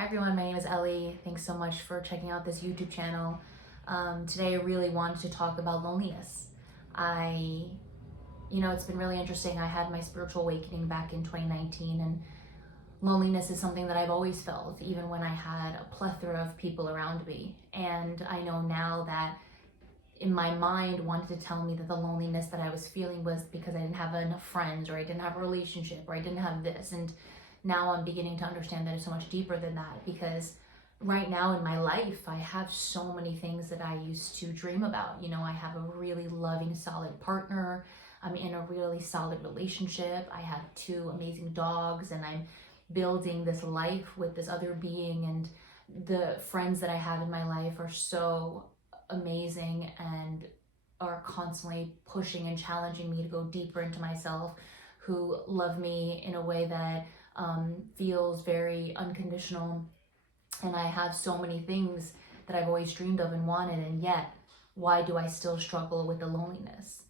Hi everyone, my name is Ellie. Thanks so much for checking out this YouTube channel. Today I really wanted to talk about loneliness. It's been really interesting. I had my spiritual awakening back in 2019, and loneliness is something that I've always felt, even when I had a plethora of people around me. And I know now that in my mind wanted to tell me that the loneliness that I was feeling was because I didn't have enough friends, or I didn't have a relationship, or I didn't have this. And now I'm beginning to understand that it's so much deeper than that, because right now in my life, I have so many things that I used to dream about. I have a really loving, solid partner. I'm in a really solid relationship. I have 2 amazing dogs, and I'm building this life with this other being. And the friends that I have in my life are so amazing and are constantly pushing and challenging me to go deeper into myself, who love me in a way that feels very unconditional. And I have so many things that I've always dreamed of and wanted, and yet why do I still struggle with the loneliness?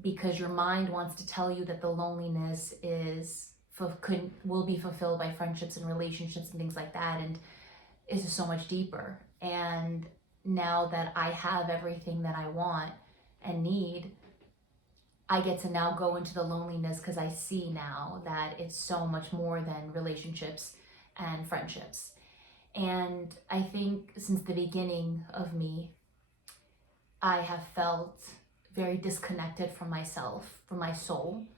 Because your mind wants to tell you that the loneliness will be fulfilled by friendships and relationships and things like that, and it's just so much deeper. And now that I have everything that I want and need, I get to now go into the loneliness because I see now that it's so much more than relationships and friendships. And I think since the beginning of me, I have felt very disconnected from myself, from my soul.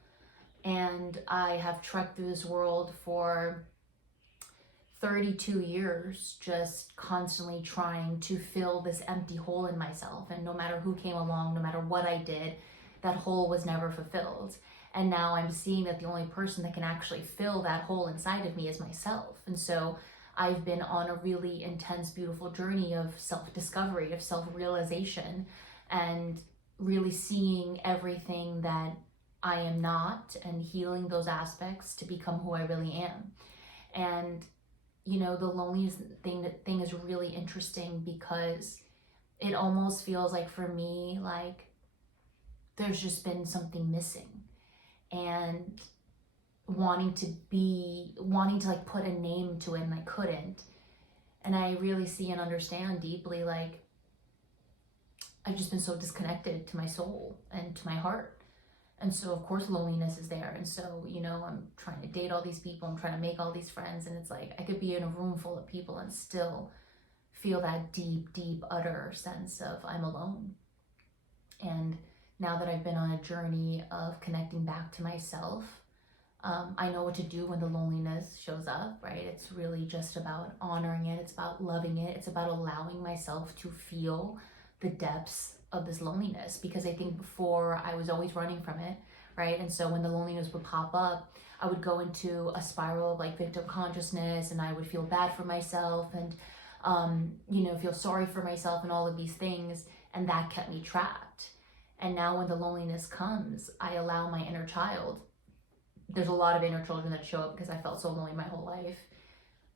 And I have trekked through this world for 32 years, just constantly trying to fill this empty hole in myself. And no matter who came along, no matter what I did, that hole was never fulfilled. And now I'm seeing that the only person that can actually fill that hole inside of me is myself. And so I've been on a really intense, beautiful journey of self-discovery, of self-realization, and really seeing everything that I am not and healing those aspects to become who I really am. And the loneliness thing is really interesting, because it almost feels like, for me, like there's just been something missing, and wanting to like put a name to it, and I couldn't. And I really see and understand deeply, like I've just been so disconnected to my soul and to my heart. And so of course loneliness is there. And so, I'm trying to date all these people, I'm trying to make all these friends, and it's like I could be in a room full of people and still feel that deep, utter sense of I'm alone. And now that I've been on a journey of connecting back to myself, I know what to do when the loneliness shows up, right? It's really just about honoring it. It's about loving it. It's about allowing myself to feel the depths of this loneliness, because I think before I was always running from it, right? And so when the loneliness would pop up, I would go into a spiral of like victim consciousness, and I would feel bad for myself and, feel sorry for myself and all of these things. And that kept me trapped. And now when the loneliness comes, I allow my inner child. There's a lot of inner children that show up because I felt so lonely my whole life,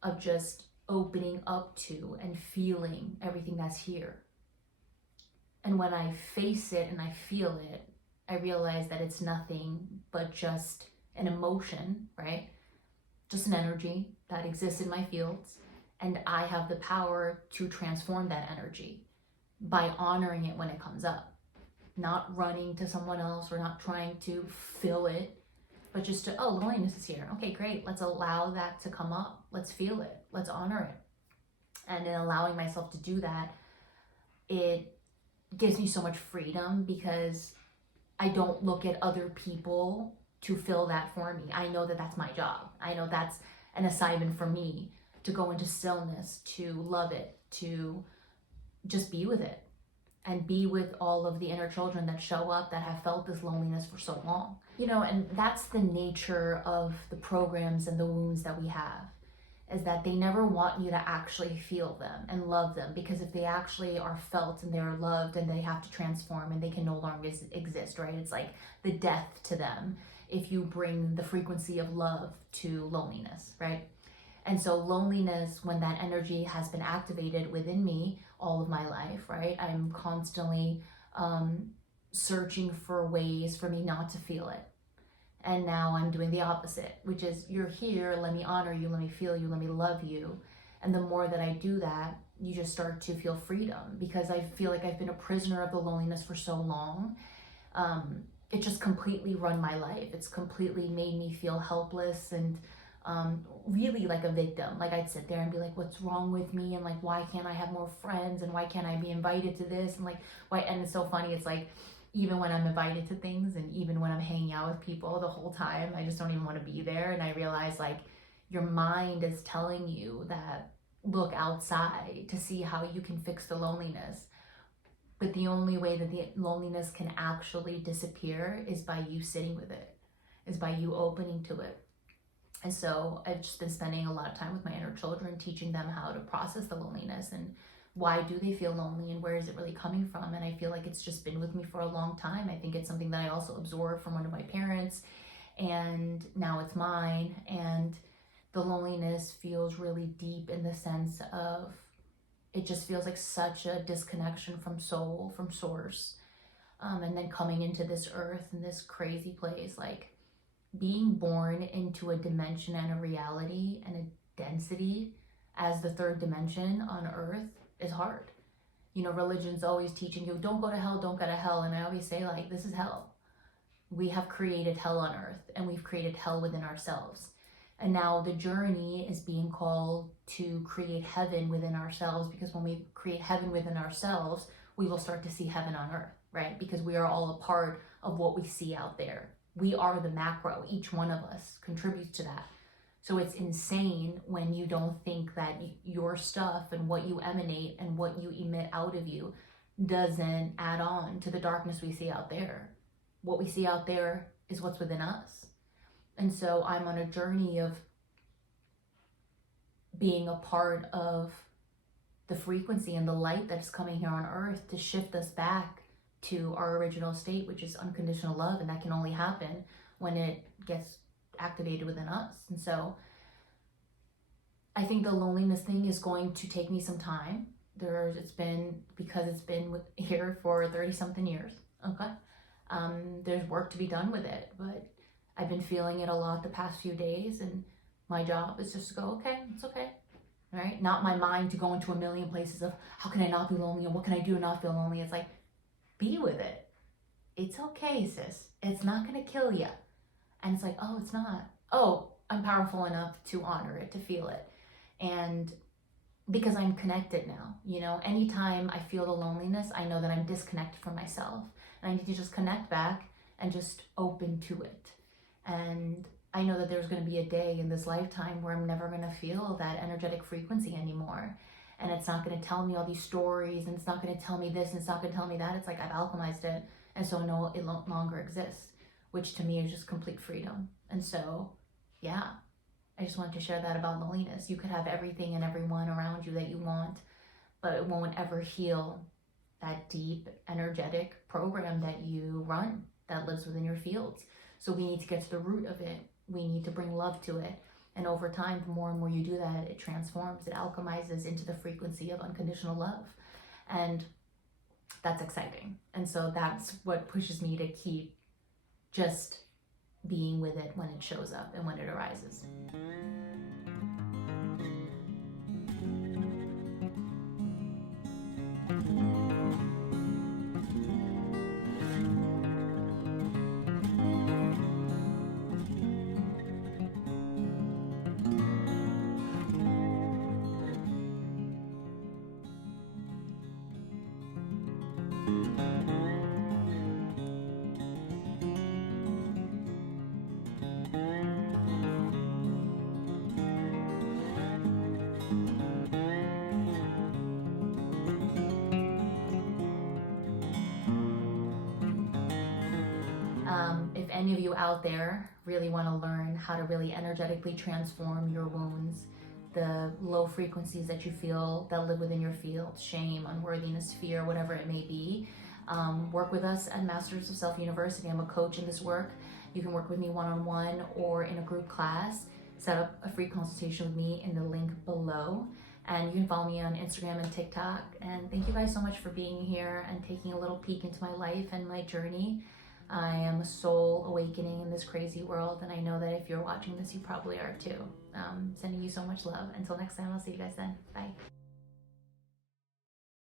of just opening up to and feeling everything that's here. And when I face it and I feel it, I realize that it's nothing but just an emotion, right? Just an energy that exists in my fields. And I have the power to transform that energy by honoring it when it comes up. Not running to someone else or not trying to fill it, but just to, loneliness is here. Okay, great. Let's allow that to come up. Let's feel it. Let's honor it. And in allowing myself to do that, it gives me so much freedom, because I don't look at other people to fill that for me. I know that that's my job. I know that's an assignment for me, to go into stillness, to love it, to just be with it. And be with all of the inner children that show up that have felt this loneliness for so long. And that's the nature of the programs and the wounds that we have, is that they never want you to actually feel them and love them, because if they actually are felt and they're loved, and they have to transform and they can no longer exist, right? It's like the death to them if you bring the frequency of love to loneliness, right? And so loneliness, when that energy has been activated within me all of my life, right? I'm constantly searching for ways for me not to feel it. And now I'm doing the opposite, which is, you're here, let me honor you, let me feel you, let me love you. And the more that I do that, you just start to feel freedom, because I feel like I've been a prisoner of the loneliness for so long. It just completely run my life. It's completely made me feel helpless and really like a victim. Like, I'd sit there and be like, what's wrong with me? And like, why can't I have more friends? And why can't I be invited to this? And like, why? And it's so funny. It's like, even when I'm invited to things and even when I'm hanging out with people, the whole time, I just don't even want to be there. And I realize, like, your mind is telling you that, look outside to see how you can fix the loneliness. But the only way that the loneliness can actually disappear is by you sitting with it, is by you opening to it. And so I've just been spending a lot of time with my inner children, teaching them how to process the loneliness and why do they feel lonely and where is it really coming from. And I feel like it's just been with me for a long time. I think it's something that I also absorbed from one of my parents, and now it's mine. And the loneliness feels really deep in the sense of, it just feels like such a disconnection from soul, from source. And then coming into this earth and this crazy place, like being born into a dimension and a reality and a density as the third dimension on earth is hard. You know, religion's always teaching you, don't go to hell, don't go to hell. And I always say, like, this is hell. We have created hell on earth, and we've created hell within ourselves. And now the journey is being called to create heaven within ourselves, because when we create heaven within ourselves, we will start to see heaven on earth, right? Because we are all a part of what we see out there. We are the macro. Each one of us contributes to that. So it's insane when you don't think that your stuff and what you emanate and what you emit out of you doesn't add on to the darkness we see out there. What we see out there is what's within us. And so I'm on a journey of being a part of the frequency and the light that's coming here on earth to shift us back to our original state, which is unconditional love. And that can only happen when it gets activated within us. And so I think the loneliness thing is going to take me some time. It's been here for 30 something years. Okay. There's work to be done with it, but I've been feeling it a lot the past few days, and my job is just to go, okay, it's okay. Right? Not my mind to go into a million places of how can I not be lonely and what can I do to not feel lonely. It's like, be with it. It's okay, sis. It's not going to kill you. And it's like, oh, it's not. Oh, I'm powerful enough to honor it, to feel it. And because I'm connected now, you know, anytime I feel the loneliness, I know that I'm disconnected from myself. And I need to just connect back and just open to it. And I know that there's going to be a day in this lifetime where I'm never going to feel that energetic frequency anymore. And it's not going to tell me all these stories, and it's not going to tell me this, and it's not going to tell me that. It's like I've alchemized it. And so no, it no longer exists, which to me is just complete freedom. And so, yeah, I just wanted to share that about loneliness. You could have everything and everyone around you that you want, but it won't ever heal that deep energetic program that you run that lives within your fields. So we need to get to the root of it. We need to bring love to it. And over time, the more and more you do that, it transforms, it alchemizes into the frequency of unconditional love. And that's exciting. And so that's what pushes me to keep just being with it when it shows up and when it arises. If any of you out there really want to learn how to really energetically transform your wounds, the low frequencies that you feel that live within your field, shame, unworthiness, fear, whatever it may be, work with us at Masters of Self University. I'm a coach in this work. You can work with me one-on-one or in a group class. Set up a free consultation with me in the link below. And you can follow me on Instagram and TikTok. And thank you guys so much for being here and taking a little peek into my life and my journey. I am a soul awakening in this crazy world, and I know that if you're watching this, you probably are too. Sending you so much love. Until next time, I'll see you guys then. Bye.